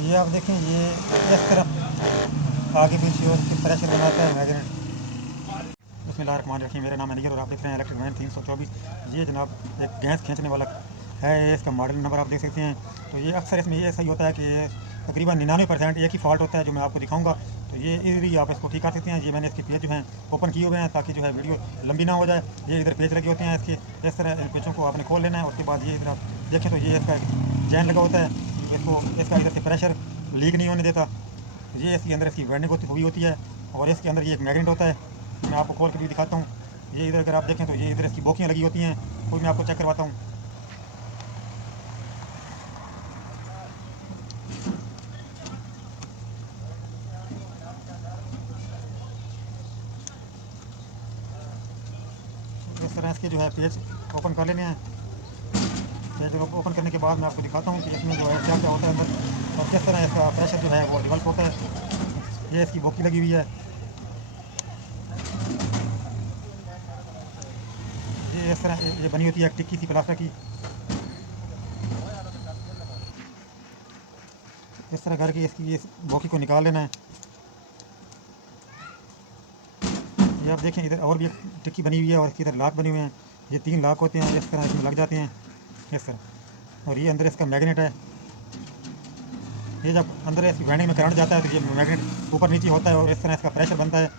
ये आप देखें, ये इस तरफ आगे पीछे और प्रेशर बनाता है मैग्नेट। बिस्मिल्लाहिर्रहमानिर्रहीम। मेरा नाम है निगर और आप देख रहे हैं इलेक्ट्रिक मैन 324। ये जनाब एक गैस खींचने वाला है, ये इसका मॉडल नंबर आप देख सकते हैं। तो ये अक्सर इसमें ये सही होता है कि ये तकरीबन 99% एक ही फॉल्ट होता है जो मैं आपको दिखाऊंगा। तो ये इधर आप इसको ठीक कर सकते हैं। ये मैंने इसके पेज जो हैं ओपन किए हुए हैं ताकि जो है वीडियो लंबी ना हो जाए। ये इधर पेज लगे होते हैं इसके, इस तरह इन पेजों को आपने खोल लेना है। उसके बाद ये इधर आप देखें तो ये इसका चैन लगा होता है, इसको इसका इधर से प्रेशर लीक नहीं होने देता। ये इसके अंदर इसकी वायरिंग हुई होती है और इसके अंदर ये एक मैग्नेट होता है। मैं आपको खोल के भी दिखाता हूँ। ये इधर अगर आप देखें तो ये इधर इसकी बोखियाँ लगी होती हैं, कोई मैं आपको चेक करवाता हूँ। इस तरह इसके जो है पेज ओपन कर लेने हैं। पेज ओपन करने के बाद मैं आपको दिखाता हूँ कि इसमें जो है क्या क्या होता है अंदर और किस तरह इसका प्रेशर जो है वो डेवलप होता है। ये इसकी बोकी लगी हुई है, ये इस तरह ये बनी होती है टिक्की सी प्लास्टिक की। इस तरह करके इसकी ये बोकी को निकाल लेना है। ये आप देखें इधर और भी एक टिक्की बनी हुई है और इसकी इधर लाक बने हुए हैं। ये 3 लाक होते हैं, इस तरह इसमें लग जाते हैं इस तरह। और ये अंदर इसका मैग्नेट है। ये जब अंदर इसकी वायरिंग में करंट जाता है तो ये मैग्नेट ऊपर नीचे होता है और इस तरह इसका प्रेशर बनता है।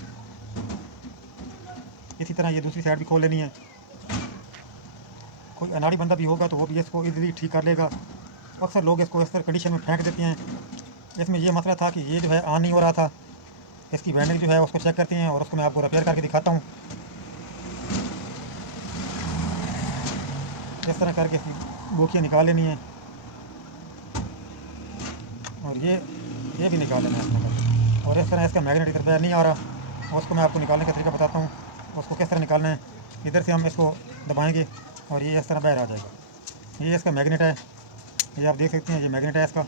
इसी तरह ये दूसरी साइड भी खोल लेनी है। कोई अनाड़ी बंदा भी होगा तो वो भी इसको इजीली ठीक कर लेगा। अक्सर लोग इसको इस तरह कंडीशन में फेंक देते हैं। इसमें ये मसला था कि ये जो है ऑन नहीं हो रहा था। इसकी वायरिंग जो है उसको चेक करते हैं और उसको मैं आपको रिपेयर करके दिखाता हूँ। इस तरह करके इसकी बोखियाँ निकाल लेनी है और ये भी निकाल लेना है इस तरह। और इस तरह इसका मैग्नेट इधर बाहर नहीं आ रहा, उसको मैं आपको निकालने का तरीका बताता हूँ। उसको किस तरह निकालना है, इधर से हम इसको दबाएंगे और ये इस तरह बाहर आ जाएगा। ये इसका मैग्नेट है, ये आप देख सकते हैं, ये मैग्नेट है इसका।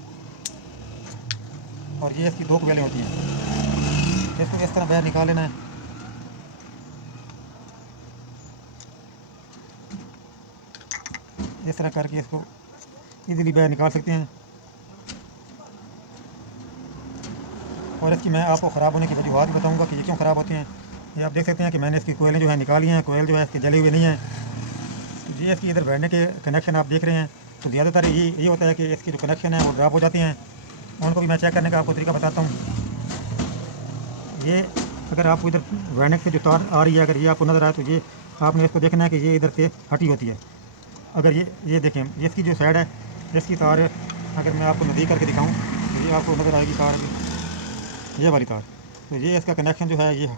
और ये इसकी 2 कोयलें होती हैं, इसको इस तरह बाहर निकाल लेना है। इस तरह करके इसको इजीली बाहर निकाल सकते हैं। और इसकी मैं आपको ख़राब होने की वजूहत भी बताऊंगा कि ये क्यों ख़राब होते हैं। ये आप देख सकते हैं कि मैंने इसकी कोयलें जो है निकाली हैं। कोयल जो है इसके जले हुए नहीं हैं। ये इसकी इधर बैठने के कनेक्शन आप देख रहे हैं। तो ज़्यादातर ये होता है कि इसके जो कनेक्शन है वो ड्रॉप हो जाते हैं। उनको भी मैं चेक करने का आपको तरीका बताता हूँ। ये अगर आपको इधर वायरिंग से जो तार आ रही है, अगर ये आपको नज़र आए तो ये आपने इसको देखना है कि ये इधर से हटी होती है। अगर ये देखें, ये इसकी जो साइड है, इसकी तार अगर मैं आपको नज़दीक करके दिखाऊँ तो ये आपको नज़र आएगी तार, ये वाली तार। तो ये इसका कनेक्शन जो है ये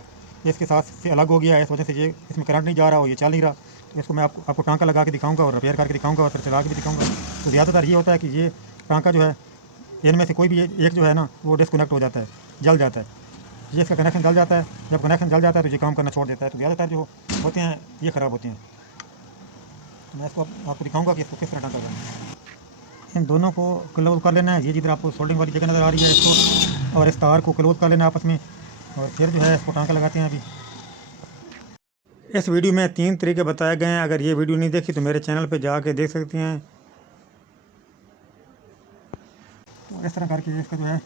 इसके साथ से अलग हो गया है। इस वजह से ये इसमें करंट नहीं जा रहा और ये चल नहीं रहा। तो इसको मैं आपको टांका लगा के दिखाऊंगा और रिपेयर करके दिखाऊंगा और फिर चला के भी दिखाऊंगा। तो ज़्यादातर ये होता है कि ये टांका जो है, इनमें से कोई भी एक जो है ना वो डिस्कनेक्ट हो जाता है, जल जाता है। ये इसका कनेक्शन जल जाता है। जब कनेक्शन जल जाता है तो ये काम करना छोड़ देता है। तो ज़्यादातर जो होते हैं ये ख़राब होते हैं। मैं इसको आपको दिखाऊंगा कि इसको किस तरह टांका करना है। इन दोनों को क्लोज कर लेना है। ये जिधर आपको सोल्डिंग वाली जगह नज़र आ रही है इसको और इस तार को क्लोज कर लेना आपस में और फिर जो है इसको टांका लगाते हैं। अभी इस वीडियो में 3 तरीके बताए गए हैं। अगर ये वीडियो नहीं देखी तो मेरे चैनल पे जाके देख सकते हैं। तो इस तरह करके इसका जो है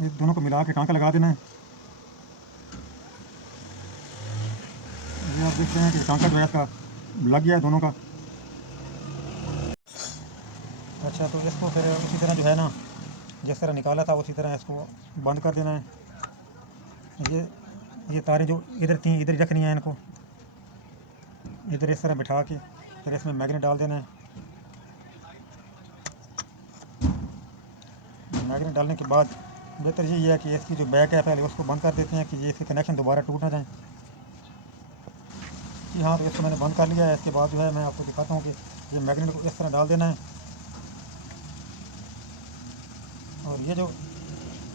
इस दोनों को मिला के टांका लगा देना है। ये आप देख रहे हैं कि टांका जो है इसका लग गया है दोनों का। अच्छा, तो इसको फिर उसी तरह जो है ना जिस तरह निकाला था उसी तरह इसको बंद कर देना है। ये तारें जो इधर थी इधर ही रखनी है, इनको इधर इस तरह बिठा के फिर इसमें मैग्नेट डाल देना है। मैग्नेट डालने के बाद बेहतर यही है कि इसकी जो बैक है पहले उसको बंद कर देते हैं कि ये इसके कनेक्शन दोबारा टूट ना जाए। जी हाँ, तो इसको मैंने बंद कर लिया है। इसके बाद जो है मैं आपको दिखाता हूँ कि ये मैग्नेट को इस तरह डाल देना है। और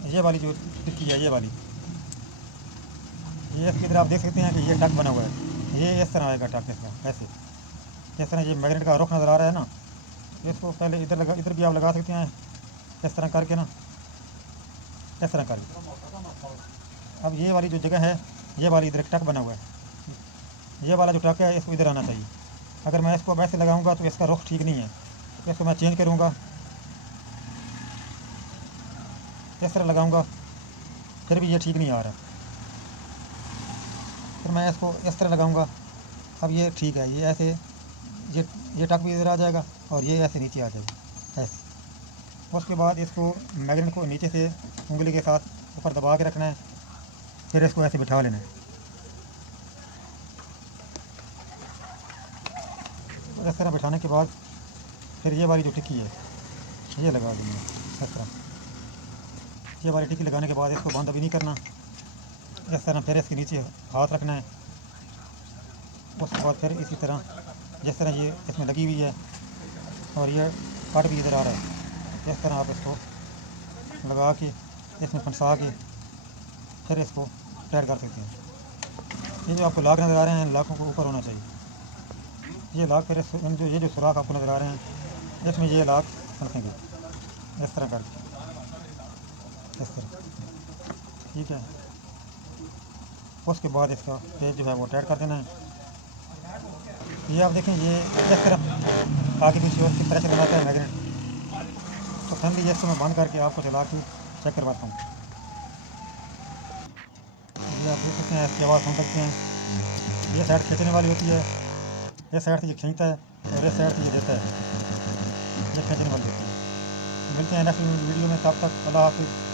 ये वाली जो टिक्की है, ये वाली ये इसकी इधर आप देख सकते हैं कि ये टक बना हुआ है। ये इस तरह आएगा टक इसका, ऐसे इस तरह ये मैग्नेट का रुख नज़र आ रहा है ना। इसको पहले इधर भी आप लगा सकते हैं इस तरह करके ना, इस तरह करके। अब ये वाली जो जगह है, ये वाली इधर एक टक बना हुआ है। ये वाला जो टक है इसको इधर आना चाहिए। अगर मैं इसको वैसे लगाऊंगा तो इसका रुख ठीक नहीं है। इसको मैं चेंज करूंगा। इस तरह लगाऊंगा, फिर भी ये ठीक नहीं आ रहा। फिर मैं इसको इस तरह लगाऊंगा, अब ये ठीक है। ये ऐसे ये टक भी इधर आ जाएगा और ये ऐसे नीचे आ जाएगा ऐसे। उसके बाद इसको मैग्नेट को नीचे से उंगली के साथ ऊपर दबा के रखना है, फिर इसको ऐसे बिठा लेना है। इस तरह बिठाने के बाद फिर ये वाली जो टिक्की है ये लगा देंगे इस तरह। ये वाली टिक्की लगाने के बाद इसको बंद अभी नहीं करना, इस तरह फिर इसके नीचे हाथ रखना है। उसके बाद फिर इसी तरह जिस तरह ये इसमें लगी हुई है और ये कट भी इधर आ रहा है, इस तरह आप इसको लगा के इसमें फंसा के फिर इसको टाइट कर सकते हैं। ये जो आपको लाख नज़र आ रहे हैं, लाखों को ऊपर होना चाहिए ये लाख। फिर ये जो सुराख आपको नज़र आ रहे हैं इसमें ये लाख रखेंगे इस तरह करके, इस तरह, ठीक है। उसके बाद इसका पेज जो है वो टाइट कर देना है। ये आप देखें, ये इस तरह आगे पीछे और किस तरह से बनाता है मैग्नेट। तो फैमिली ये मैं बंद करके आपको चला के चेक करवाता हूँ। ये आप देख सकते हैं, इसकी आवाज़ सुन सकते हैं। ये साइड खींचने वाली होती है, इस साइड से ये खींचता है और इस साइड से ये देता है, ये खींचने वाली होती है। मिलते हैं नेक्स्ट वीडियो में, तब तक अल्लाह हाफ़िज़।